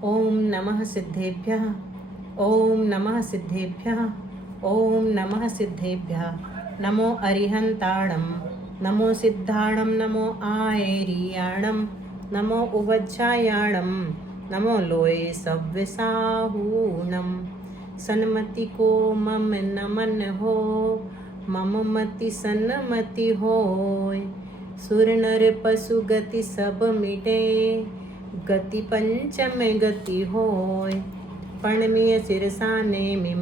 ओम नमः सिद्धेभ्यः। ओम नमः सिद्धेभ्यः। ओम नमः सिद्धेभ्यः। नमो अरिहन्ताणं, नमो सिद्धाणं, नमो आयेरियाणं, नमो उवज्जायाणं, नमो लोये सव्यसाहूणं। सन्मति को मम नमन हो, मम मति सन्मति होय। सुर नर पशु गति सब मिटे, गति पंचम गति होय। पणमीय शिरसा नेमिं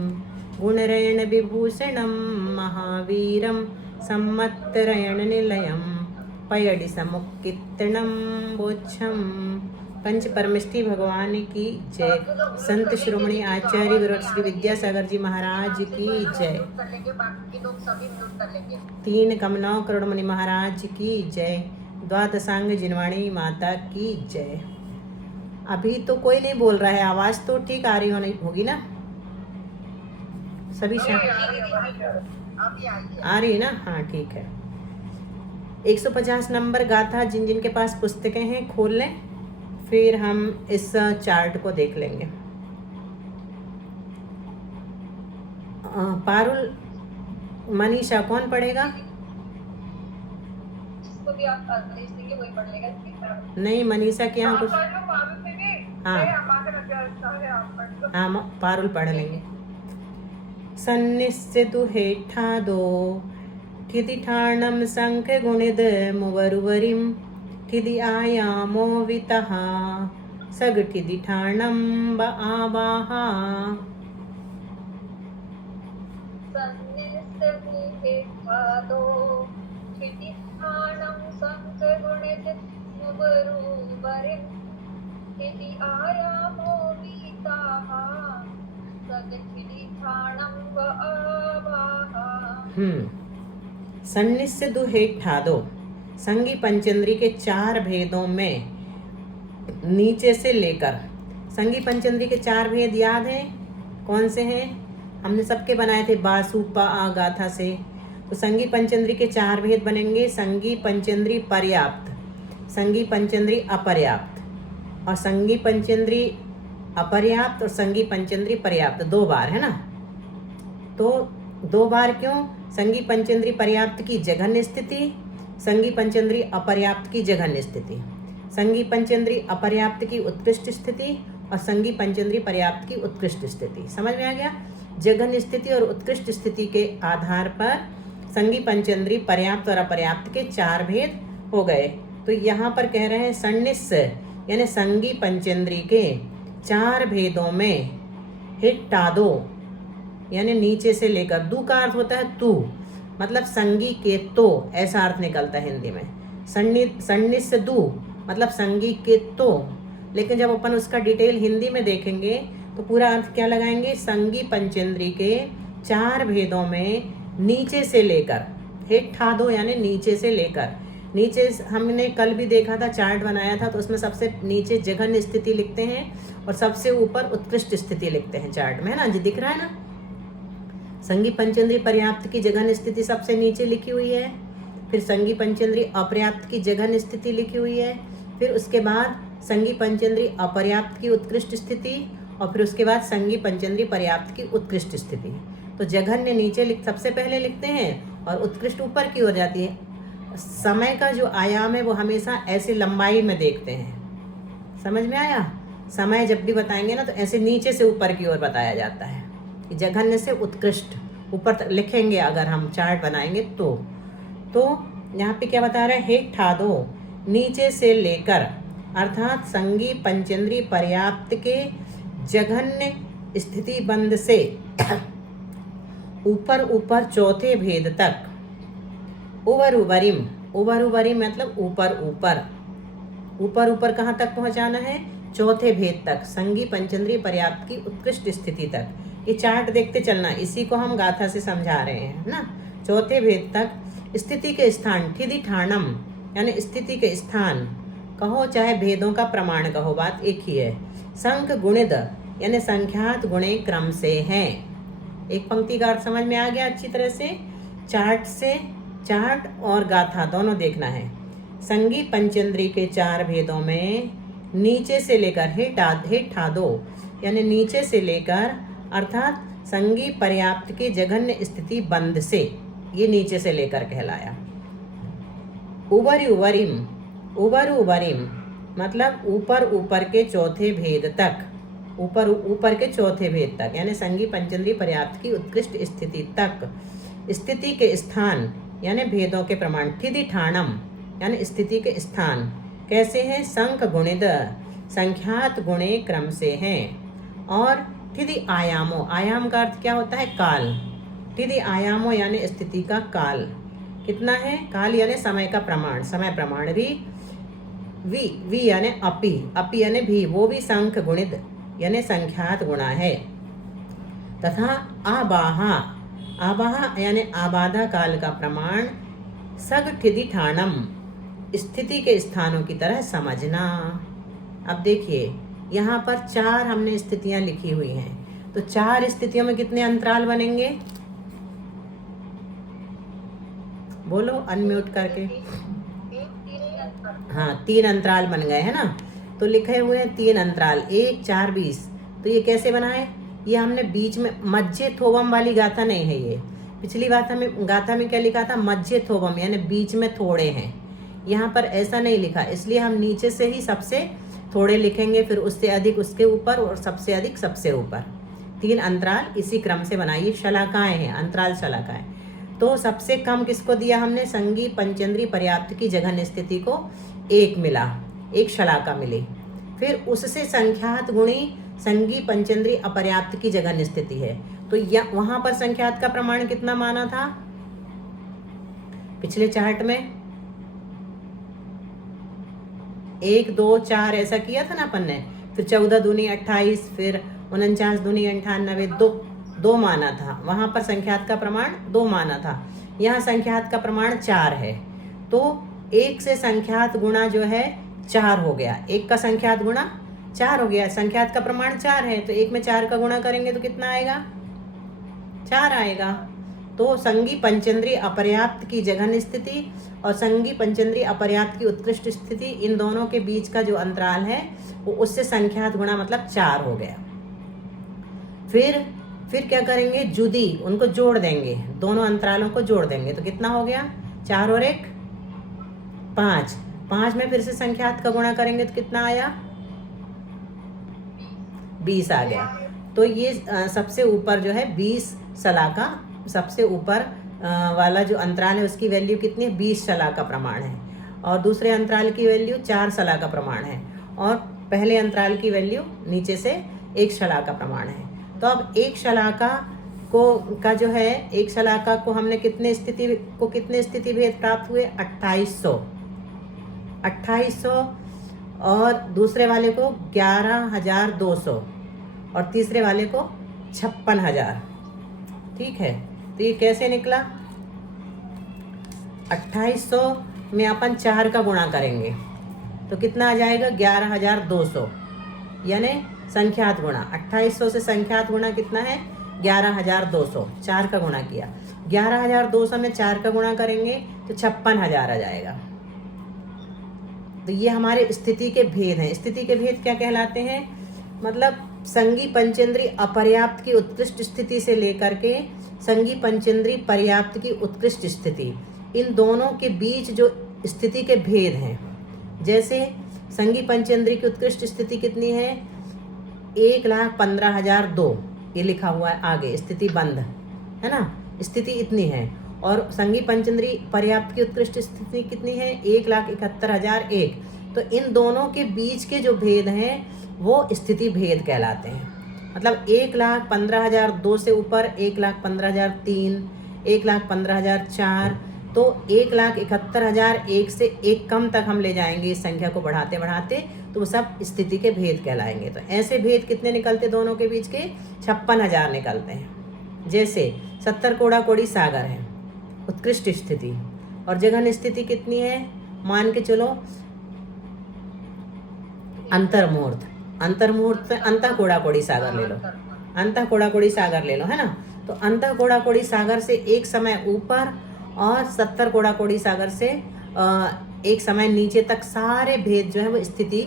गुणरयण विभूषणं, महावीरं सम्मत्तरयण निलयं, पयडि समुक्कित्तणं बोच्छम। पंच परमेष्ठी भगवान की जय। संत शिरोमणि आचार्य गुरु श्री विद्यासागर जी महाराज की जय। 3 कमलाओं करोड़ मणि महाराज की जय। द्वादशांग जिनवाणी माता की जय। अभी तो कोई नहीं बोल रहा है, आवाज तो ठीक आ रही होगी ना सभी? आ रही है ना? हाँ ठीक है। 150 नंबर गाथा जिन जिन के पास पुस्तकें हैं खोल लें, फिर हम इस चार्ट को देख लेंगे। पारुल, मनीषा कौन पढ़ेगा? भी आप आदेश देंगे वही पढ़ लेगा। नहीं, मनीषा के यहाँ कुछ। हाँ हाँ, पारुल पढ़ लेंगे। सन्निस्य तु हेठा दो, ठिदिठाणं संख गुणिद मुवरुवरिं, ठिदि आयामो वितः, सग ठिदिठाणं ब आवाहा। सन्निस्य तु हेठा दो, ठिदिठाणं संख गुणिद मुवरुवरिं, ठिदि आयामो वितः, सग ठिदिठाणं ब आवाहा। सन्निस्य दु हेठा दो, संगी पंचेंद्री के 4 भेदों में नीचे से लेकर। संगी पंचेंद्री के 4 भेद याद हैं? कौन से हैं? हमने सबके बनाए थे बासुपा गाथा से। तो संगी पंचेंद्री के 4 भेद बनेंगे। संगी पंचेंद्री पर्याप्त, संगी पंचेंद्री अपर्याप्त, और संगी पंचेंद्री अपर्याप्त और संगी पंचेंद्री पर्याप्त 2 बार है ना? तो 2 बार क्यों? संगी पंचेंद्री पर्याप्त की जघन्य स्थिति, संगी पंचेंद्री अपर्याप्त की जघन्य स्थिति, संगी पंचेंद्री अपर्याप्त की उत्कृष्ट स्थिति और संगी पंचेंद्री पर्याप्त की उत्कृष्ट स्थिति। समझ में आ गया? जघन्य स्थिति और उत्कृष्ट स्थिति के आधार पर संगी पंचेंद्री पर्याप्त और अपर्याप्त के 4 भेद हो गए। तो यहाँ पर कह रहे हैं सन्निस्य यानी संगी पंचेंद्री के 4 भेदों में हिट्टा दो यानी नीचे से लेकर। दू का अर्थ होता है तू, मतलब संगी के तो, ऐसा अर्थ निकलता है हिंदी में। सन्निस्य दू मतलब संगी के तो, लेकिन जब अपन उसका डिटेल हिंदी में देखेंगे तो पूरा अर्थ क्या लगाएंगे? संगी पंचेंद्री के 4 भेदों में नीचे से लेकर, हेठा दो यानी नीचे से लेकर। नीचे हमने कल भी देखा था, चार्ट बनाया था, तो उसमें सबसे नीचे जघन्य स्थिति लिखते हैं और सबसे ऊपर उत्कृष्ट स्थिति लिखते हैं चार्ट में, है ना जी? दिख रहा है ना? संगी पंचेंद्री पर्याप्त की जघन्य स्थिति सबसे नीचे लिखी हुई है, फिर संगी पंचेंद्री अपर्याप्त की जघन्य स्थिति लिखी हुई है, फिर उसके बाद संगी पंचेंद्री अपर्याप्त की उत्कृष्ट स्थिति, और फिर उसके बाद संगी पंचेंद्री पर्याप्त की उत्कृष्ट स्थिति। तो जघन्य नीचे सबसे पहले लिखते हैं और उत्कृष्ट ऊपर की ओर जाती है। समय का जो आयाम है वो हमेशा ऐसे लंबाई में देखते हैं। समझ में आया? समय जब भी बताएंगे ना तो ऐसे नीचे से ऊपर की ओर बताया जाता है। जघन्य से उत्कृष्ट ऊपर तक लिखेंगे अगर हम चार्ट बनाएंगे तो यहाँ पे क्या बता रहा है? हेठा दो नीचे से लेकर, अर्थात संगी पंचेंद्री पर्याप्त के जघन्य स्थिति बंद से ऊपर ऊपर 4थे भेद तक। उवरुवरिम, उवरुवरिम मतलब ऊपर ऊपर, ऊपर ऊपर कहाँ तक पहुँचाना है? 4थे भेद तक, संगी पंचेंद्री पर्याप्त की उत्कृष्ट स्थिति तक। ये चार्ट देखते चलना, इसी को हम गाथा से समझा रहे हैं ना। 4थे भेद तक स्थिति के स्थान, ठिदिठाणम यानी स्थिति के स्थान कहो चाहे भेदों का प्रमाण कहो, बात एक ही है। संख गुणिद यानी संख्यात गुणे क्रम से हैं। एक पंक्ति का अर्थ समझ में आ गया अच्छी तरह से? चार्ट से, चार्ट और गाथा दोनों देखना है। संगी पंचेंद्री के 4 भेदों में नीचे से लेकर हेठादो यानी नीचे से लेकर, अर्थात संगी पर्याप्त की जघन्य स्थिति बंद से, ये नीचे से लेकर कहलाया। उबरी उबरिम, उबर उबरिम मतलब ऊपर ऊपर के चौथे भेद तक, ऊपर ऊपर के चौथे भेद तक, यानी संगी पंचेंद्रिय पर्याप्त की उत्कृष्ट स्थिति तक। स्थिति के स्थान यानी भेदों के प्रमाण। ठिधि ठाणम यानी स्थिति के स्थान कैसे हैं? संख गुणित, संख्यात गुणे क्रम से हैं। और ठिधि आयामो, आयाम का अर्थ क्या होता है? काल। ठिधि आयामो यानी स्थिति का काल कितना है? काल यानी समय का प्रमाण, समय प्रमाण भी। वी यानी अपि, अपि यानी भी, वो भी संख गुणित यानी संख्यात गुणा है। तथा आबाहा, आबाहा यानी आबाधा काल का प्रमाण। सग ठिधि ठाणम स्थिति के स्थानों की तरह समझना। अब देखिए यहाँ पर 4 हमने स्थितियां लिखी हुई हैं, तो 4 स्थितियों में कितने अंतराल बनेंगे? बोलो अनम्यूट करके। हाँ 3 अंतराल बन गए हैं ना, तो लिखे हुए हैं 3 अंतराल, 1 4 20। तो ये कैसे बनाए? ये हमने बीच में मज्जे थोबम वाली गाथा नहीं है ये। पिछली गाथा में क्या लिखा था? मज्जे थोबम यानी बीच में थोड़े हैं। यहाँ पर ऐसा नहीं लिखा, इसलिए हम नीचे से ही सबसे थोड़े लिखेंगे, फिर उससे अधिक उसके ऊपर और सबसे अधिक सबसे ऊपर। 3 अंतराल इसी क्रम से बनाइए। शलाकाएं हैं, अंतराल शलाकाएं। तो सबसे कम किसको दिया हमने? संगी पंचेंद्रिय पर्याप्त की जघन्य स्थिति को 1 मिला, 1 शलाका मिली। फिर उससे संख्यात गुणी संगी पंचेंद्रिय अपर्याप्त की जघन्य स्थिति है। तो वहां पर संख्यात का प्रमाण कितना माना था? पिछले चार्ट में 1 2 4 ऐसा किया था ना अपन ने। फिर 14 दूनी 28, फिर 49 दूनी 98, 2 माना था। वहां पर संख्यात का प्रमाण 2 माना था। यहाँ संख्यात का प्रमाण 4 है, तो 1 से संख्यात गुणा जो है 4 हो गया। 1 का संख्यात गुणा 4 हो गया। संख्यात का प्रमाण 4 है, तो 1 में 4 का गुणा करेंगे तो कितना आएगा? 4 आएगा। तो संगी पंचेंद्रिय अपर्याप्त की जघन्य स्थिति और संगी पंचेंद्रिय अपर्याप्त की उत्कृष्ट स्थिति, इन दोनों के बीच का जो अंतराल है वो उससे संख्यात गुणा मतलब 4 हो गया। फिर क्या करेंगे? जुदी, उनको जोड़ देंगे, दोनों अंतरालों को जोड़ देंगे, तो कितना हो गया? 4 और 1 5। 5 में फिर से संख्यात का गुणा करेंगे तो कितना आया? 20 आ गया। तो ये सबसे ऊपर जो है 20 शलाका, सबसे ऊपर वाला जो अंतराल है उसकी वैल्यू कितनी है? 20 शलाका प्रमाण है। और दूसरे अंतराल की वैल्यू 4 शलाका प्रमाण है। और पहले अंतराल की वैल्यू नीचे से 1 शलाका प्रमाण है। तो अब 1 शलाका का जो है, 1 शलाका को हमने कितने स्थिति भेद प्राप्त हुए? 2800 और दूसरे वाले को 11,200 और तीसरे वाले को 56,000। ठीक है, तो ये कैसे निकला? 2800 में अपन 4 का गुणा करेंगे तो कितना आ जाएगा? 11,200 यानी संख्यात गुणा। 2800 से संख्यात गुणा कितना है? 11,200। 4 का गुणा किया, 11,200 में 4 का गुणा करेंगे तो 56,000 आ जाएगा। तो ये हमारे स्थिति के भेद हैं। स्थिति के भेद क्या कहलाते हैं? मतलब संगी पंचेंद्रिय अपर्याप्त की उत्कृष्ट स्थिति से लेकर के संगी पंचेंद्रिय पर्याप्त की उत्कृष्ट स्थिति, इन दोनों के बीच जो स्थिति के भेद हैं। जैसे संगी पंचेंद्रिय की उत्कृष्ट स्थिति कितनी है? 1,15,002, ये लिखा हुआ है आगे, स्थिति बंद है ना, स्थिति इतनी है। और संगी पंचेंद्रिय पर्याप्त की उत्कृष्ट स्थिति कितनी है? 1,71,001। तो इन दोनों के बीच के जो भेद हैं वो स्थिति भेद कहलाते हैं। मतलब 1,15,002 से ऊपर 1,15,003, 1,15,004, तो 1,71,001 से एक कम तक हम ले जाएंगे इस संख्या को बढ़ाते बढ़ाते, तो वो सब स्थिति के भेद कहलाएंगे। तो ऐसे भेद कितने निकलते दोनों के बीच के? 56,000 निकलते हैं। जैसे 70 कोड़ा कोड़ी सागर है, उत्कृष्ट स्थिति, और जघन स्थिति कितनी है? मान के चलो अंतर्मुहूर्त, अंतर्मुहूर्त में अंतः कोड़ा कोड़ी सागर ले लो, अंतः कोड़ा कोड़ी सागर ले लो, है ना। तो अंतः कोड़ा कोड़ी सागर से एक समय ऊपर और 70 कोड़ा कोड़ी सागर से एक समय नीचे तक सारे भेद जो है वो स्थिति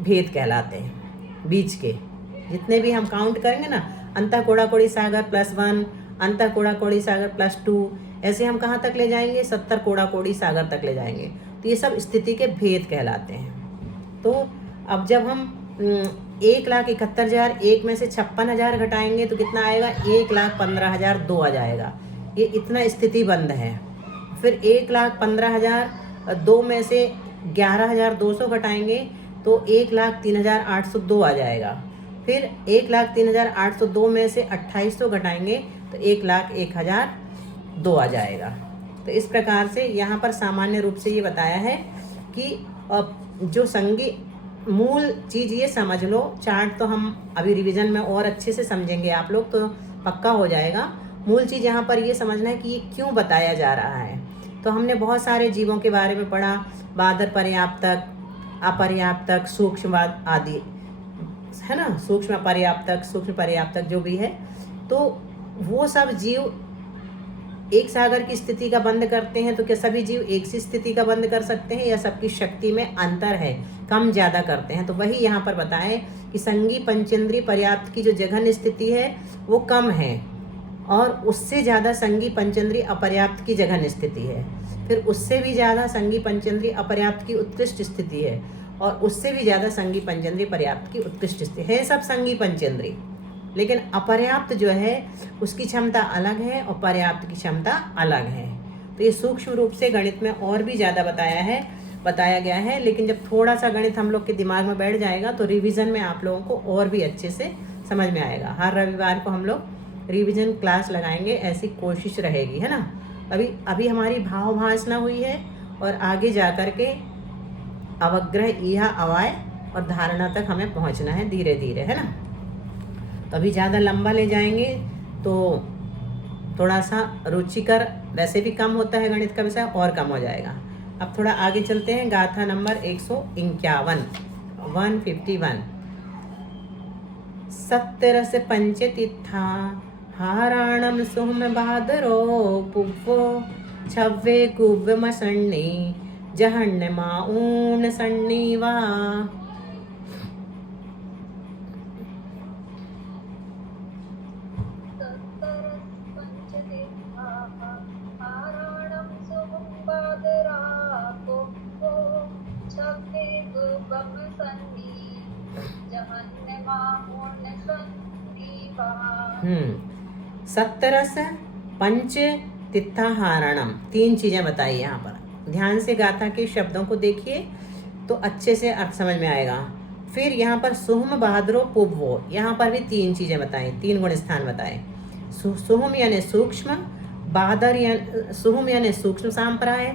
भेद कहलाते हैं। बीच के जितने भी हम काउंट करेंगे ना, अंतः कोड़ा कोड़ी सागर +1, अंतः कोड़ा कोड़ी सागर +2, ऐसे हम कहाँ तक ले जाएंगे, 70 कोड़ा कोड़ी सागर तक ले जाएंगे। तो ये सब स्थिति के भेद कहलाते हैं। तो अब जब हम 1,71,000 एक में से 56,000 घटाएंगे तो कितना आएगा, 1,15,002 आ जाएगा। ये इतना स्थितिबंध है। फिर 1,15,000 दो में से 11,200 घटाएंगे तो 1,03,802 आ जाएगा। फिर 1,03,802 में से 2,800 घटाएंगे तो 1,01,002 आ जाएगा। तो इस प्रकार से यहाँ पर सामान्य रूप से ये बताया है कि जो संगी मूल चीज़ ये समझ लो, चार्ट तो हम अभी रिवीजन में और अच्छे से समझेंगे, आप लोग तो पक्का हो जाएगा। मूल चीज़ यहाँ पर ये समझना है कि ये क्यों बताया जा रहा है। तो हमने बहुत सारे जीवों के बारे में पढ़ा, बादर पर्याप्तक, अपर्याप्तक, सूक्ष्म आदि, है ना, सूक्ष्म पर्याप्तक, सूक्ष्म पर्याप्तक जो भी है। तो वो सब जीव एक सागर की स्थिति का बंद करते हैं। तो क्या सभी जीव एक सी स्थिति का बंद कर सकते हैं या सबकी शक्ति में अंतर है, कम ज़्यादा करते हैं। तो वही यहाँ पर बताएं कि संगी पंचेंद्रीय पर्याप्त की जो जघन्य स्थिति है वो कम है और उससे ज़्यादा संगी पंचेंद्रीय अपर्याप्त की जघन्य स्थिति है। फिर उससे भी ज़्यादा संगी पंचेंद्रीय अपर्याप्त की उत्कृष्ट स्थिति है और उससे भी ज़्यादा संगी पंचेंद्रीय पर्याप्त की उत्कृष्ट स्थिति है। सब संगी पंचेंद्रीय, लेकिन अपर्याप्त जो है उसकी क्षमता अलग है और पर्याप्त की क्षमता अलग है। तो ये सूक्ष्म रूप से गणित में और भी ज़्यादा बताया गया है। लेकिन जब थोड़ा सा गणित हम लोग के दिमाग में बैठ जाएगा तो रिवीजन में आप लोगों को और भी अच्छे से समझ में आएगा। हर रविवार को हम लोग रिवीजन क्लास लगाएंगे, ऐसी कोशिश रहेगी, है ना। अभी हमारी भाव भाषणा हुई है और आगे जा कर के अवग्रह, ईहा, अवाय और धारणा तक हमें पहुंचना है धीरे धीरे, है ना। तो अभी ज़्यादा लंबा ले जाएंगे तो थोड़ा सा रुचिकर, वैसे भी कम होता है गणित का विषय, और कम हो जाएगा। अब थोड़ा आगे चलते हैं। गाथा नंबर 151, 151। 70 पंचतिथा हाराणम सुम बहादरो पुव्वो छव्वे कुव्व मसन्नी जहन्न माऊन सन्नी वा। सत्तरस पंच तित्थाहारणम, 3 चीजें बताई यहाँ पर। ध्यान से गाथा के शब्दों को देखिए तो अच्छे से अर्थ समझ में आएगा। फिर यहाँ पर सुहम बहादुरो पुव्वो, यहाँ पर भी 3 चीजें बताई, 3 गुण स्थान बताए। सुहम यानी सूक्ष्म, बहादुर सुहम यानी सूक्ष्म सांप्राय,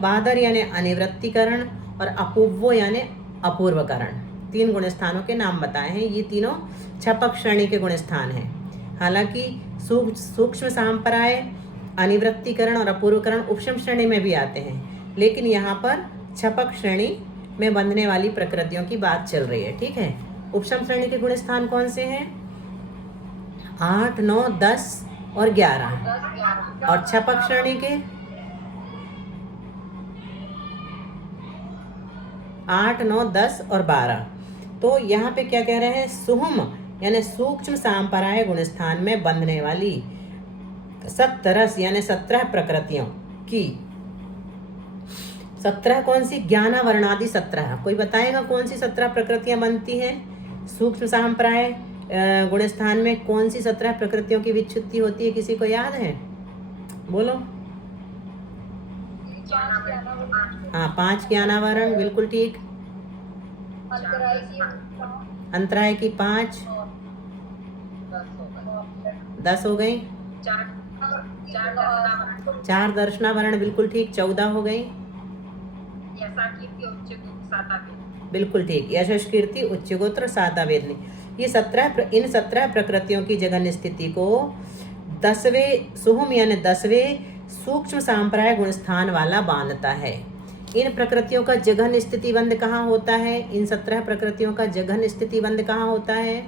बहादुर यानी अनिवृत्तिकरण और अपूर्वो यानी अपूर्वकरण। 3 गुण स्थानों के नाम बताए हैं। ये तीनों छपक श्रेणी के गुण स्थान हैं। हालांकि सूक्ष्म सांप्राय, अनिवृत्तिकरण और अपूर्वकरण उपशम श्रेणी में भी आते हैं, लेकिन यहाँ पर छपक श्रेणी में बंधने वाली प्रकृतियों की बात चल रही है, ठीक है। उपशम श्रेणी के गुण स्थान कौन से हैं? 8, 9, 10 और 11। और छपक श्रेणी के 8, 9, 10 और 12। तो यहाँ पे क्या कह रहे हैं? सुहम यानी सूक्ष्म सांपराय गुणस्थान में बंधने वाली 17 यानी 17 प्रकृतियों की 17 कौन सी? ज्ञानावरणादि 17। कोई बताएगा कौन सी 17 प्रकृतियां बनती हैं? सूक्ष्म सांप्राय गुणस्थान में कौन सी 17 प्रकृतियों की विच्छुत्ति होती है? किसी को याद है? बोलो। हाँ, 5 ज्ञानावरण, बिल्कुल ठीक। अंतराय की 5, 10 हो गई। 4 दर्शनावरण, बिल्कुल ठीक, 14 हो गई। बिल्कुल ठीक, यशस कीर्ति उच्च गोत्र साता वेदनी। ये इन 17 प्रकृतियों की जघन्य स्थिति को 10वें सुहम यानी 10वें सूक्ष्म सांप्राय गुणस्थान वाला बांधता है। इन प्रकृतियों का जघन्य स्थिति बंद कहाँ होता है? इन 17 प्रकृतियों का जघन्य स्थिति बंद कहाँ होता है?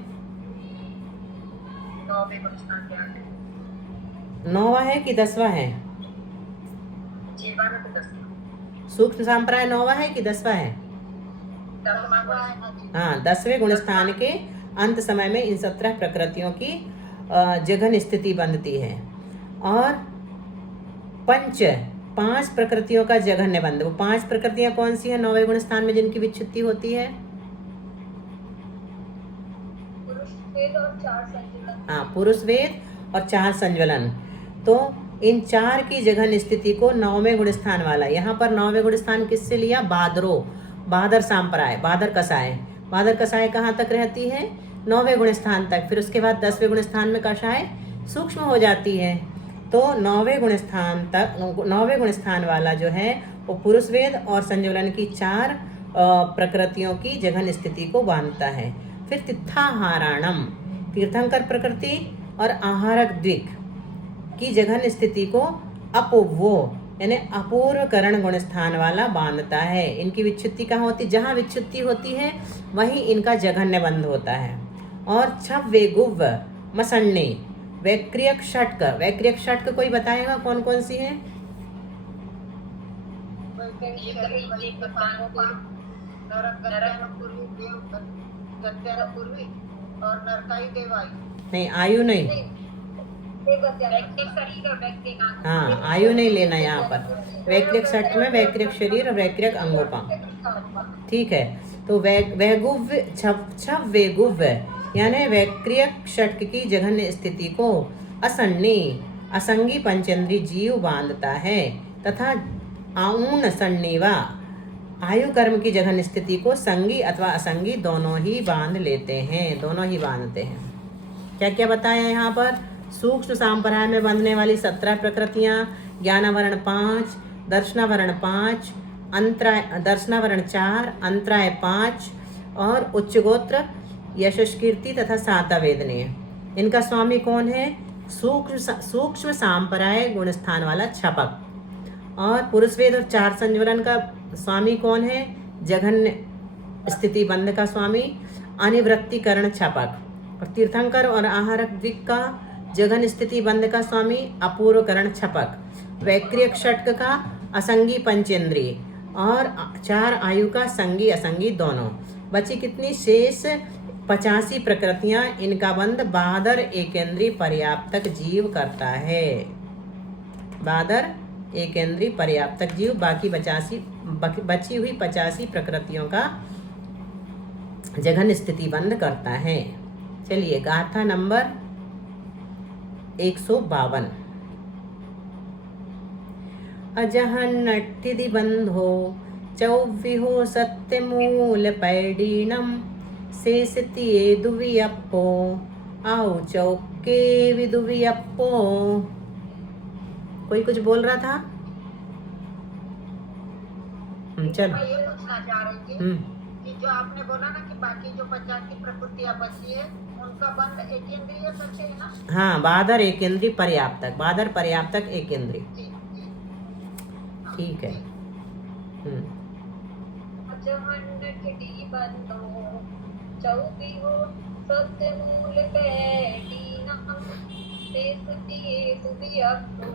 9वां है कि 10वां है? सूक्ष्म सांप्राय 9वां है कि 10वां है? हाँ, 10वें गुण स्थान के अंत समय में इन 17 प्रकृतियों की जघन स्थिति बनती है। और 5 प्रकृतियों का जघन्य बंध। वो 5 प्रकृतियां कौन सी हैं 9वें गुण स्थान में जिनकी विच्छित्ति होती है? हाँ, पुरुष वेद और 4 संज्वलन। तो इन 4 की जघन स्थिति को 9वें गुण स्थान वाला, यहाँ पर 9वें गुण स्थान किससे लिया? बादरो, बादर सांप्राय, बादर कसाय। बादर कसाय कहाँ तक रहती है? 9वें गुण स्थान तक। फिर उसके बाद 10वें गुण स्थान में कसाय सूक्ष्म हो जाती है। तो 9वें गुण स्थान तक, 9वें गुण स्थान वाला जो है वो पुरुष वेद और संज्वलन की 4 प्रकृतियों की जघन स्थिति को बांधता है। फिर तिथाहाराणम, तीर्थंकर प्रकृति और आहारक द्विक की जघन स्थिति को अपूर्वो यानी अपूर्व करण गुण स्थान वाला बांधता है। इनकी विच्छित्ति कहाँ होती? जहाँ विच्छित्ति होती है वहीं इनका जघन्य बंध होता है। और छव वेगुव मसन्ने वैक्रियक षटक, वैक्रियक षटक कोई बताएगा कौन कौन सी है? नहीं, आयु नहीं। हाँ, आयु नहीं लेना यहाँ पर। वैक्रियक षटक में वैक्रियक शरीर और वैक्रियक अंगोपांग, ठीक है। तो वैगुव्य छव वेगुव्य यानी वैक्रियक षटक की जघन्य स्थिति को असन्नी असंगी पंचेंद्री जीव बांधता है तथा आऊन सन्निवा आयु कर्म की जघन स्थिति को संगी अथवा असंगी दोनों ही बांध लेते हैं, दोनों ही बांधते हैं। क्या क्या बताया यहाँ पर? सूक्ष्म सांप्राय में बंधने वाली 17 प्रकृतियाँ, ज्ञानावरण 5, दर्शनावरण 5, अंतराय दर्शनावरण 4, अंतराय 5 और उच्चगोत्र यशस्कीर्ति तथा साता वेदनीय। इनका स्वामी कौन है? सूक्ष्म सांप्राय गुण स्थान वाला छपक। और पुरुष वेद और 4 संज्वलन का स्वामी कौन है? जघन्य स्थिति बंध का स्वामी अनिवृत्तिकरण छपक। और तीर्थंकर और आहारक द्विक का जघन स्थिति बंध का स्वामी अपूर्वकरण छपक। वैक्रियक षटक का असंगी पंचेंद्रिय और 4 आयु का संगी असंगी दोनों। बची कितनी? शेष 85 प्रकृतियां। इनका बंध बादर एकेंद्रीय पर्याप्तक जीव करता है। बादर एकेंद्रीय पर्याप्तक जीव बाकी बची हुई 85 प्रकृतियों का जघन स्थिति बंध करता है। चलिए गाथा नंबर 152। अजहन्नट्ठिदि बंधो चौव्विहो सत्यमूल पैडीणम शेषतिये दुवियप्पो आउ चौके विदुवियप्पो। कोई कुछ बोल रहा था? चलो। मैं ये पूछना चाह रही थी कि जो आपने बोला ना कि बाकी जो 50 की प्रकृतियां बची है उनका बंध एकेंद्रीय करके है ना? हाँ, बादर एकेंद्रीय पर्याप्तक, बादर पर्याप्तक एकेंद्रीय, ठीक है। अजहन्नट्ठिदि बंधो चौव्विहो सत्यमूल पैडीणम शेषतिये दुवियप्पो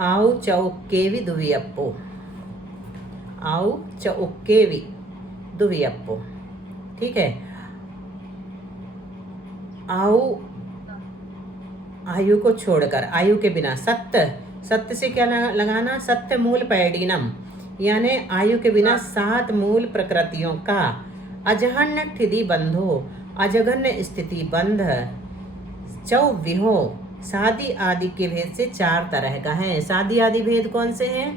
आउ चौक्केवि दुवियप्पो, आउ चौक्केवि दुवियप्पो, ठीक है। आउ आयु को छोड़कर, आयु के बिना। सत्य से क्या लगाना? सत्य मूल पैडीनम यानी आयु के बिना 7 मूल प्रकृतियों का। अजहन्नट्ठिदि बंधो अजघन्य स्थिति बंध चौव्विहो सादी आदि के भेद से 4 तरह का है। सादी आदि भेद कौन से हैं?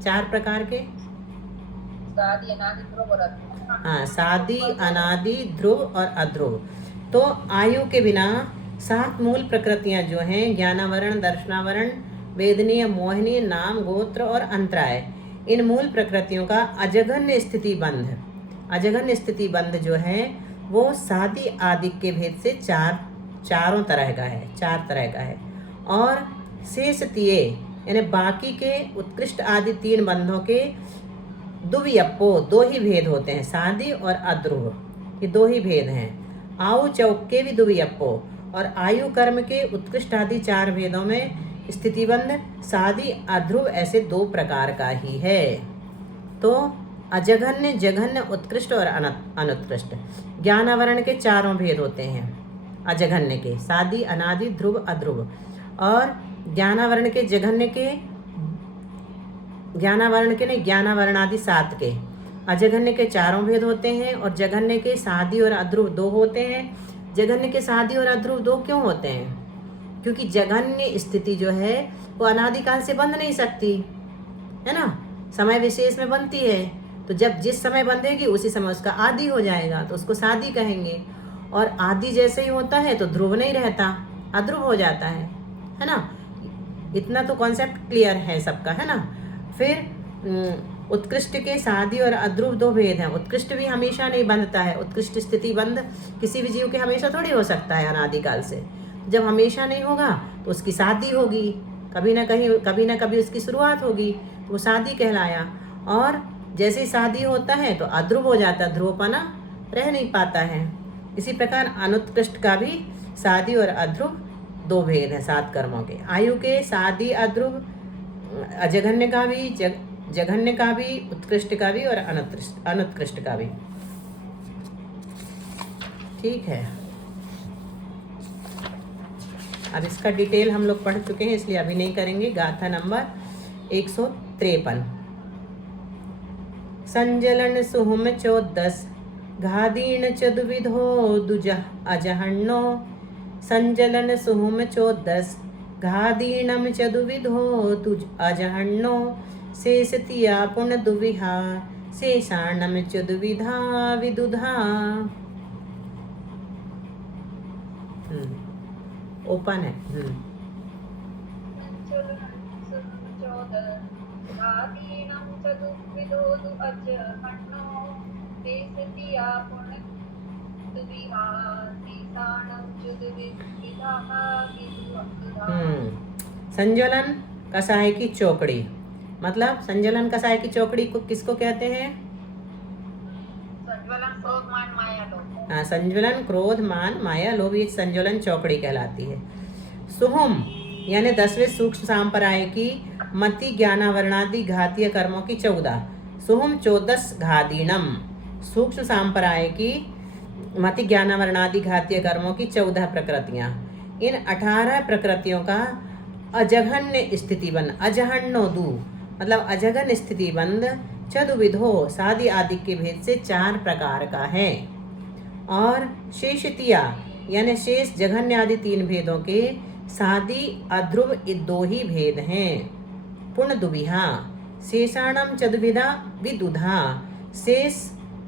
4 प्रकार के। सादी अनादि ध्रुव और अध्रुव। हाँ, सादी अनादि ध्रुव और अध्रुव। तो आयु के बिना 7 मूल प्रकृतियां जो हैं ज्ञानावरण, दर्शनावरण, वेदनीय, मोहनीय, नाम, गोत्र और अंतराय, इन मूल प्रकृतियों का अजघन्य स्थिति बंध, अजघन्य स्थिति बंध जो है वो सादी आदि के भेद से 4 तरह का है, 4 तरह का है। और शेष तिये यानी बाकी के उत्कृष्ट आदि 3 बंधों के दुवियप्पो 2 ही भेद होते हैं, सादी और अध्रुव, ये 2 ही भेद हैं। आउ चौके भी दुवियप्पो और आयु कर्म के उत्कृष्ट आदि 4 भेदों में स्थितिबंध, सादी, अध्रुव ऐसे 2 प्रकार का ही है। तो अजघन्य, जघन्य, उत्कृष्ट और अनुत्कृष्ट। ज्ञानावरण के चारों भेद होते हैं अजघन्य के, सादी, अनादि, ध्रुव, अध्रुव। और ज्ञानावरण के, जघन्य के, ज्ञानावरण के नहीं, ज्ञानावरणादि 7 के। अजघन्य के चारों भेद होते हैं और जघन्य के सादी और अध्रुव 2 होते हैं। जघन्य के सादी और अध्रुव 2 क्यों होते हैं? क्योंकि जघन्य स्थिति जो है वो अनादिकाल से बंध नहीं सकती है ना, समय विशेष में बनती है। तो जब जिस समय बंधेगी उसी समय उसका आदि हो जाएगा, तो उसको सादी कहेंगे। और आदि जैसे ही होता है तो ध्रुव नहीं रहता, अध्रुव हो जाता है ना। इतना तो कॉन्सेप्ट क्लियर है सबका, है ना। फिर उत्कृष्ट के सादी और अध्रुव 2 भेद हैं। उत्कृष्ट भी हमेशा नहीं बंधता है। उत्कृष्ट स्थिति बंध किसी भी जीव के हमेशा थोड़ी हो सकता है अनादिकाल से। जब हमेशा नहीं होगा तो उसकी शादी होगी, कभी ना कभी उसकी शुरुआत होगी, तो वो शादी कहलाया। और जैसे ही शादी होता है तो अध्रुव हो जाता है, ध्रुवपना रह नहीं पाता है। इसी प्रकार अनुत्कृष्ट का भी शादी और अध्रुव 2 भेद हैं 7 कर्मों के। आयु के शादी, अध्रुव, अजघन्य का भी, जघन्य का भी, उत्कृष्ट का भी और अनुत्कृष्ट का भी। ठीक है, अब इसका डिटेल हम लोग पढ़ चुके हैं इसलिए अभी नहीं करेंगे। गाथा नंबर 153। संजलन सुहुम 14 घादीन चतुर्विधो दुज अजहन्नो। संजलन सुहुम 14 घादीनम चतुर्विधो तुज अजहन्नो। शेषतिया पुण्य दुविहा शेषाणम चतुर्विधा विदुधा। ओपन है। संज्वलन कसाय की चौकड़ी, मतलब संज्वलन कसाय की चौकड़ी को किसको कहते हैं? संज्वलन, क्रोध, मान, माया, लोभ। हाँ, संज्वलन, क्रोध, मान, माया, लोभ, ये संज्वलन चौकड़ी कहलाती है। सुहुम यानी 10वें सूक्ष्म सांपराय की मति ज्ञानावरणादि घातीय कर्मों की 14। सुहुम 14 घादीनम, सूक्ष्म सांपराय की मति ज्ञानावरणादि घातीय कर्मों की 14 प्रकृतियाँ। इन 18 प्रकृतियों का अजघन्य स्थितिबंध, अजहन्नो दू मतलब अजघन्य स्थितिबंध चतुर्विधो सादी आदि के भेद से 4 प्रकार का है। और शेषतिया यानी शेष, जघन्य आदि 3 भेदों के सादी, अध्रुव 2 ही भेद हैं। पुण्य दुविहा शेषाणम चतुर्विधा विदुधा, शेष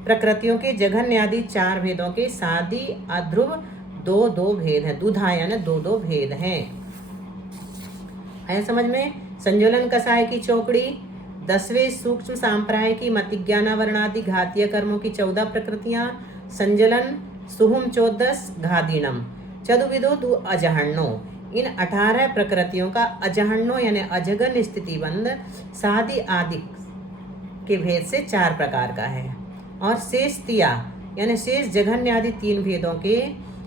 प्रकृतियों के जघन्य आदि 4 भेदों के सादी, अध्रुव 2 भेद हैं। दुधा यानी 2 भेद हैं। है समझ में? संज्वलन कसाय की चौकड़ी, 10वें सूक्ष्म सांप्राय की मति ज्ञानावरणादि घातीय कर्मों की 14 प्रकृतियां। संज्वलन सुहुम 14 घादीनम चतुर्विधो दु अजहन्नो। इन 18 प्रकृतियों का अजहन्नो यानी अजगन स्थितिबंध सादी आदि के भेद से 4 प्रकार का है। और शेष तिया यानी शेष जघन्य आदि 3 भेदों के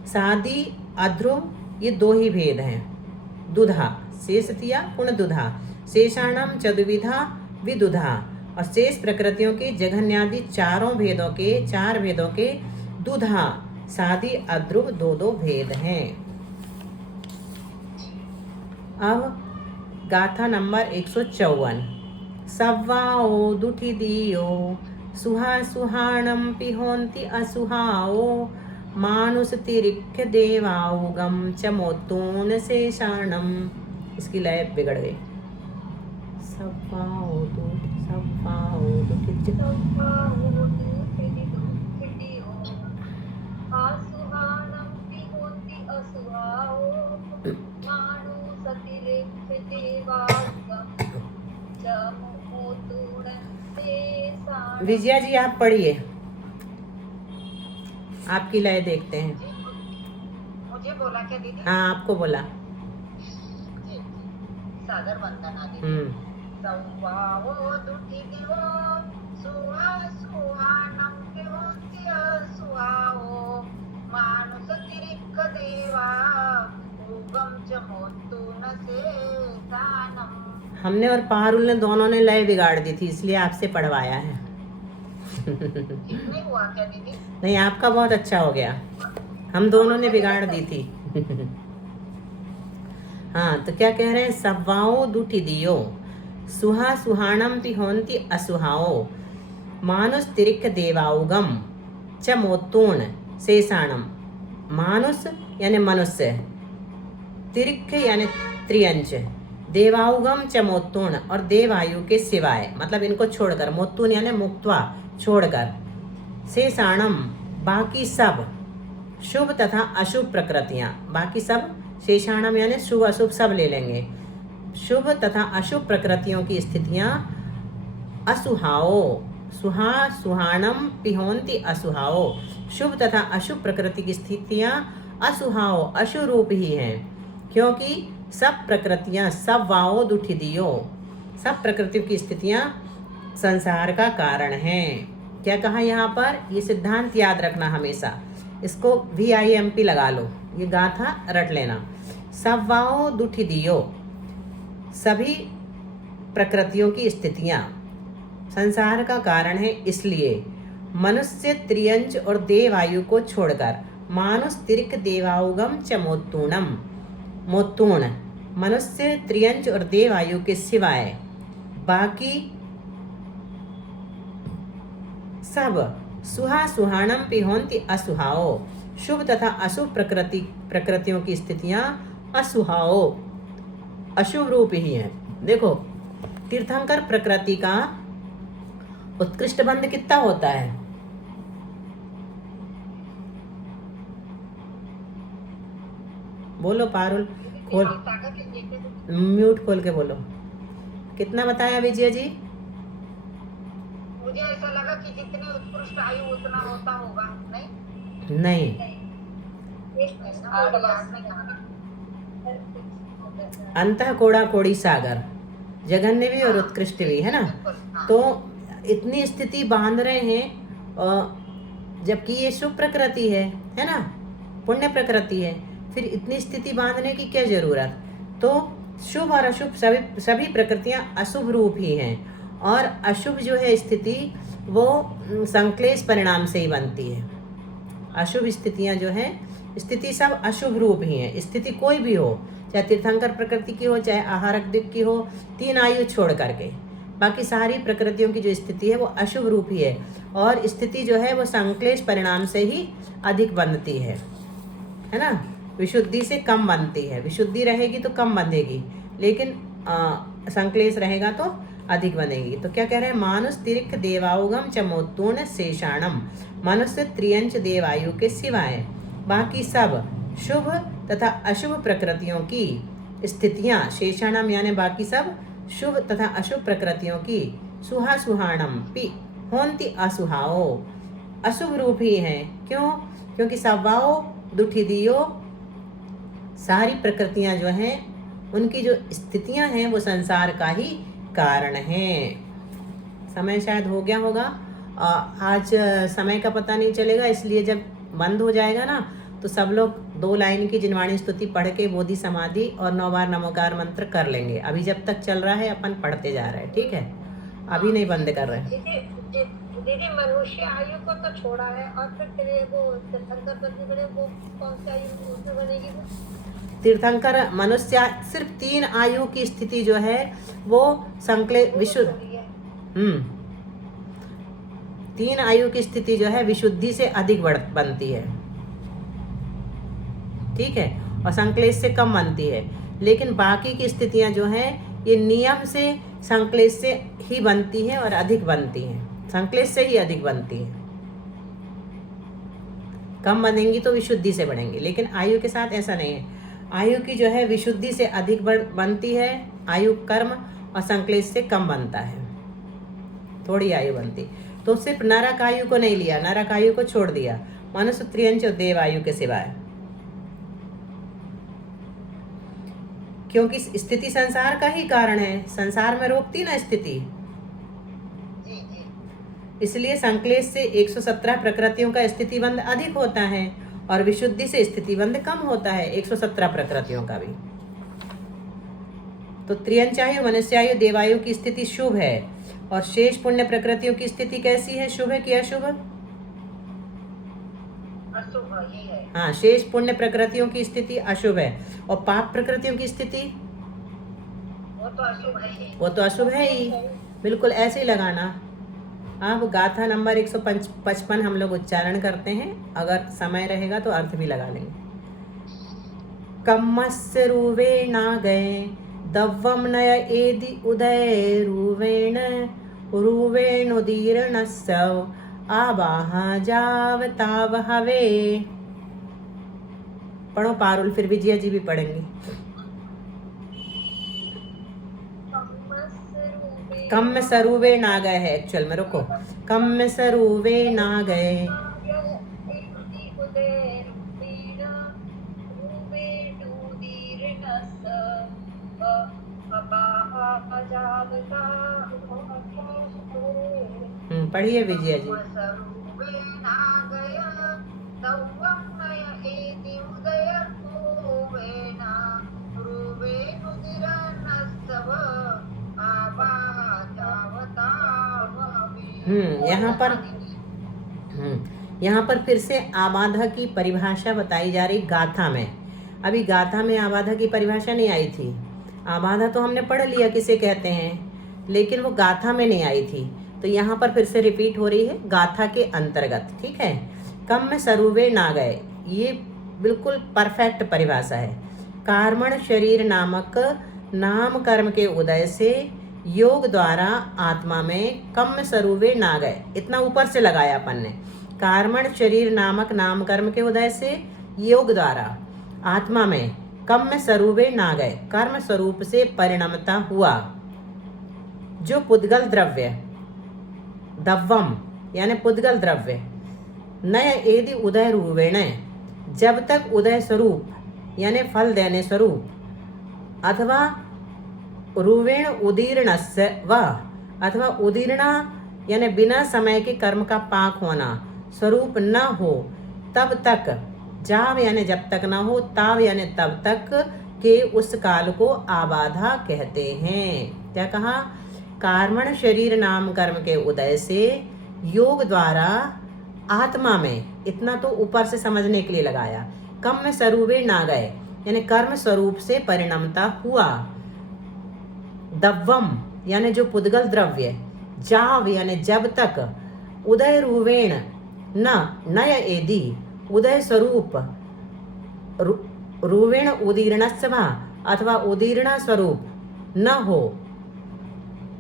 सादी, अध्रुव ये 2 ही भेद हैं। दुधा शेष तिया, पुण्य दुधा, शेषाणम चतुर्विधा विदुधा। और शेष प्रकृतियों के जघन्यादि 4 भेदों के दुधा सादी, अध्रुव 2 भेद हैं। अब गाथा नंबर 154। सव्वाओ दुठि दियो सुहा सुहाणम पिहोन्ति असुहाओ। मानुष तिरिक्ष देवाउगम चमोतून शेषाणम। इसकी लय बिगड़ गई। सव्वाओ दुठि विजया जी आप पढ़िए, आपकी लय देखते हैं। मुझे बोला क्या दीदी? हाँ आपको बोला। सादर वंदना दीदी। सव्वाओ दुठि दियो सुहा सुहाणम पिहोन्ति असुहाओ। मानुष तिरिक्ष देवा उगम चमोतु न शेषाणम। हमने और पारुल ने दोनों ने लय बिगाड़ दी थी, इसलिए आपसे पढ़वाया है। ठीक नहीं हुआ क्या दीदी? नहीं, आपका बहुत अच्छा हो गया, हम दोनों ने बिगाड़ दी थी। हाँ, तो क्या कह रहे हैं? सव्वाओ दुठी दियो सुहा सुहाणम पिहोन्ति असुहाओ मानुष तिरिक देवाउगम च मोतूर्ण शेषाणम। मानुष यानी मनुष्य, तिरिक यानी त्रियंच, देवाउगम च मोतूर्ण और देवायु के सिवाय, मतलब इनको छोड़कर, मोतून यानी मुक्त्वा छोड़कर, शेषाणम बाकी सब, शुभ तथा अशुभ प्रकृतियां, बाकी सब, शेषाणम यानी शुभ अशुभ सब ले लेंगे, शुभ तथा अशुभ प्रकृतियों की स्थितियां असुहाओ, सुहा सुहाणम पिहोन्ति असुहाओ, शुभ तथा अशुभ प्रकृति की स्थितियां असुहाओ अशुभ रूप ही हैं, क्योंकि सब प्रकृतियां सब वाओ दुठी दियो, सब प्रकृतियों की स्थितियां संसार का कारण हैं। क्या कहा यहाँ पर? ये सिद्धांत याद रखना हमेशा, इसको VIMP लगा लो, ये गाथा रट लेना। सब वाओ दुठी दियो, सभी प्रकृतियों की स्थितियां संसार का कारण है, इसलिए मनुष्य त्रियंच और देवायु को छोड़कर, मानुष तिरिक देवाउगम च मोतूणम, मोतूर्ण मनुष्य त्रियंच और देवायु के सिवाय बाकी सब, सुहा सुहाणम पिहोन्ति असुहाओ, शुभ तथा अशुभ प्रकृतियों की स्थितियां असुहाओ अशुभ रूप ही हैं। देखो, तीर्थंकर प्रकृति का उत्कृष्ट बंध कितना होता है? बोलो पारुल, खोल, ताकत है देखते म्यूट खोल के बोलो। कितना बताया विजय जी? मुझे ऐसा लगा कि जितनी उत्कृष्ट आयु उतना होता होगा। नहीं नहीं, ऐसा मुझे याद नहीं था। अंतः कोड़ा कोड़ी सागर, जघन्य भी और उत्कृष्ट भी, है ना? हाँ। तो इतनी स्थिति बांध रहे हैं, जबकि ये शुभ प्रकृति है ना, पुण्य प्रकृति है, फिर इतनी स्थिति बांधने की क्या जरूरत? तो शुभ और अशुभ सभी प्रकृतियां अशुभ रूप ही हैं, और अशुभ जो है स्थिति वो संक्लेश परिणाम से ही बनती है। अशुभ स्थितियां जो है, स्थिति सब अशुभ रूप ही हैं, स्थिति कोई भी हो, चाहे तीर्थंकर प्रकृति की हो, चाहे आहारक दिक् की हो, 3 आयु छोड़ करके बाकी सारी प्रकृतियों की जो स्थिति है वो अशुभ रूप ही है, और स्थिति जो है वो संक्लेश परिणाम से ही अधिक बनती है ना? विशुद्धि से कम बनती है, विशुद्धि रहेगी तो कम बंधेगी, लेकिन संक्लेश रहेगा तो अधिक बनेगी। तो क्या कह रहे हैं? मानुष तिरिक देवाउगम च मोतूर्ण शेषाणम, मनुष्य त्रियंच देवायु के सिवाय बाकी सब शुभ तथा अशुभ प्रकृतियों की स्थितियां, शेषाणम यानी बाकी सब शुभ तथा अशुभ प्रकृतियों की, सुहा सुहाणम पि होन्ति असुहाओ अशुभ रूप ही है। क्यों? क्योंकि सव्वाओ दुठी दियो, सारी प्रकृतियां जो हैं उनकी जो स्थितियां हैं वो संसार का ही कारण है। समय शायद हो गया होगा, आज समय का पता नहीं चलेगा, इसलिए जब बंद हो जाएगा ना तो सब लोग 2 लाइन की जिनवाणी स्तुति पढ़ के बोधि समाधि और 9 बार नमोकार मंत्र कर लेंगे। अभी जब तक चल रहा है अपन पढ़ते जा रहे हैं, ठीक है? अभी नहीं बंद कर रहे हैं। दीदी मनुष्य आयु को तो छोड़ा है, और फिर तेरे वो तीर्थंकर बनने बने, वो कौन सी आयु उसमें बनेगी? वो तीर्थंकर मनुष्य सिर्फ 3 आयु की स्थिति जो है वो संक्लेश विशुद्ध, 3 आयु की स्थिति जो है विशुद्धि से अधिक बनती है, ठीक है, और संक्लेश से कम बनती है। लेकिन बाकी की स्थितियां जो हैं ये नियम से संक्लेश से ही बनती है और अधिक बनती हैं, संक्लेश से ही अधिक बनती है। कम बनेंगी तो विशुद्धि से बढ़ेंगी, लेकिन आयु के साथ ऐसा नहीं है। आयु की जो है विशुद्धि से अधिक बनती है आयु कर्म, और संक्लेश से कम बनता है, थोड़ी आयु बनती। तो सिर्फ नरक आयु को नहीं लिया, नरक आयु को छोड़ दिया, मनुष्य त्रियंच और देव आयु के सिवाय, क्योंकि स्थिति संसार का ही कारण है, संसार में रोकती ना स्थिति, इसलिए संक्लेश से 117 प्रकृतियों का स्थितिबंध अधिक होता है, और विशुद्धि से स्थितिबंध कम होता है 117 प्रकृतियों का भी। तो त्रियंचायु मनुष्यायु देवायु की स्थिति शुभ है, और शेष पुण्य प्रकृतियों की स्थिति कैसी है, शुभ है कि अशुभ? अशुभ ये है। हाँ, शेष पुण्य प्रकृतियों की स्थिति अशुभ है, और पाप प्रकृतियों की स्थिति वो तो अशुभ है ही। वो तो अशुभ है ही। बिल्कुल ऐसे ही लगाना। अब गाथा नंबर 155 हम लोग उच्चारण करते हैं, अगर समय रहेगा तो अर्थ भी लगा लेंगे। कम्मस्य रूवे ना गए दव्वम नय एदि उदय रूवेण रूवेणुदीर्णस्सव आवाह जाव ताव हवे। पढ़ो पारुल, फिर विजया जी भी पढ़ेंगी। कम सरूवे ना गए है एक्चुअल में, रुको। कम सरूवे ना गए, पढ़िए विजया जी। यहाँ पर फिर से आबाधा की परिभाषा बताई जा रही गाथा में। अभी गाथा में आबाधा की परिभाषा नहीं आई थी। आबाधा तो हमने पढ़ लिया किसे कहते हैं, लेकिन वो गाथा में नहीं आई थी, तो यहाँ पर फिर से रिपीट हो रही है गाथा के अंतर्गत। ठीक है। कम में सरूवे ना गए, ये बिल्कुल परफेक्ट परिभाषा है। कार्मण शरीर नामक नाम कर्म के उदय से योग द्वारा आत्मा में कम सरूवे ना गए, इतना ऊपर से लगाया अपन ने। कार्मण शरीर नामक नाम कर्म के उदय से योग द्वारा आत्मा में कम सरूवे ना गए, कर्म स्वरूप से परिणमता हुआ जो पुद्गल द्रव्य दव्वम यानी पुद्गल द्रव्य नय एदि उदय रूवेण, जब तक उदय स्वरूप यानी फल देने स्वरूप अथवा रूवेण उदीर्णस्य व अथवा उदीर्णा यानी बिना समय के कर्म का पाक होना स्वरूप न हो तब तक, जाव यानी जब तक न हो, ताव यानी तब तक के उस काल को आबाधा कहते हैं। क्या कहा? कार्मण शरीर नाम कर्म के उदय से योग द्वारा आत्मा में, इतना तो ऊपर से समझने के लिए लगाया। कम में स्वरूपे ना गए यानी कर्म स्वरूप से परिणमता हुआ। दव्वम यानी जो पुद्गल द्रव्य, जाव यानी जब तक, उदय रूवेण न नय एदि उदय स्वरूप, रूवेण उदीर्णस्व अथवा उदीर्ण स्वरूप न हो,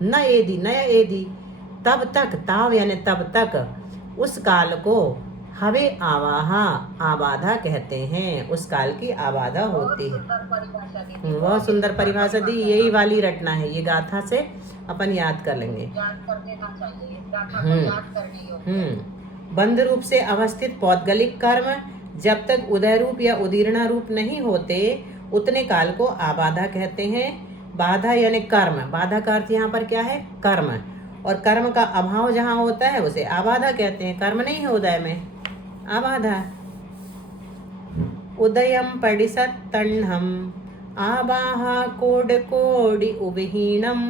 न एदि नय एदि तब तक, ताव यानी तब तक उस काल को हवे आवाहा आबाधा कहते हैं। उस काल की आबाधा होती है। बहुत सुंदर परिभाषा दी, यही वाली रटना है, ये गाथा से अपन याद कर लेंगे। याद कर देना चाहिए, गाथा को याद करने योग्य। बंध रूप से अवस्थित पौद्गलिक कर्म जब तक उदय रूप या उदीर्ण रूप नहीं होते उतने काल को आबाधा कहते हैं। बाधा यानी कर्म, बाधा का अर्थ यहाँ पर क्या है? कर्म, और कर्म का अभाव जहाँ होता है उसे आबाधा कहते हैं। कर्म नहीं है उदय में, आबाधा। उदयम पडिसत्तण्हम आबाहा कोड कोडि उबहीनम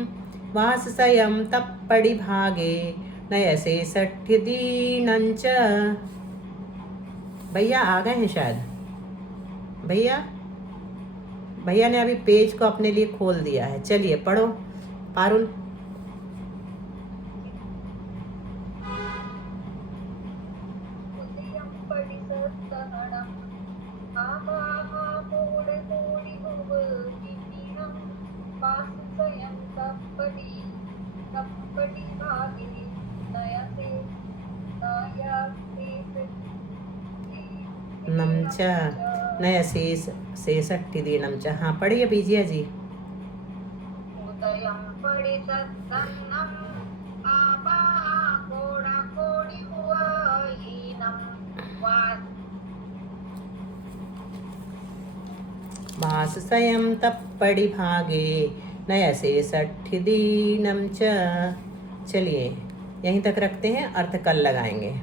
वाससयम तप्पड़ि भागे नयसे सठ्य दीनंच। भैया आ गए हैं शायद। भैया ने अभी पेज को अपने लिए खोल दिया है। चलिए पढ़ो पारुल। नमच नया शेषट्ठी दीनम च। हाँ पढ़िए विजया जी। उदयम पडिसत्तन्नम आबाहा कोडा कोडि उबहीनम वाससयम तप्पड़ि भागे नयसे सठ्य दीनम च। चलिए यहीं तक रखते हैं, अर्थ कल लगाएंगे।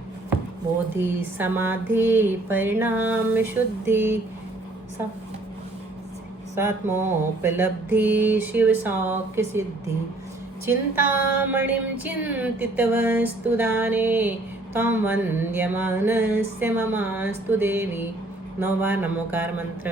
बोधि समाधि परिणाम शुद्धि सात्मोपलब्धि शिव सौख्य सिद्धि चिंतामणिं चिन्तितवस्तुदाने त्वां वन्द्यमानस्य ममास्तु देवी। 9वां नमोकार मंत्र।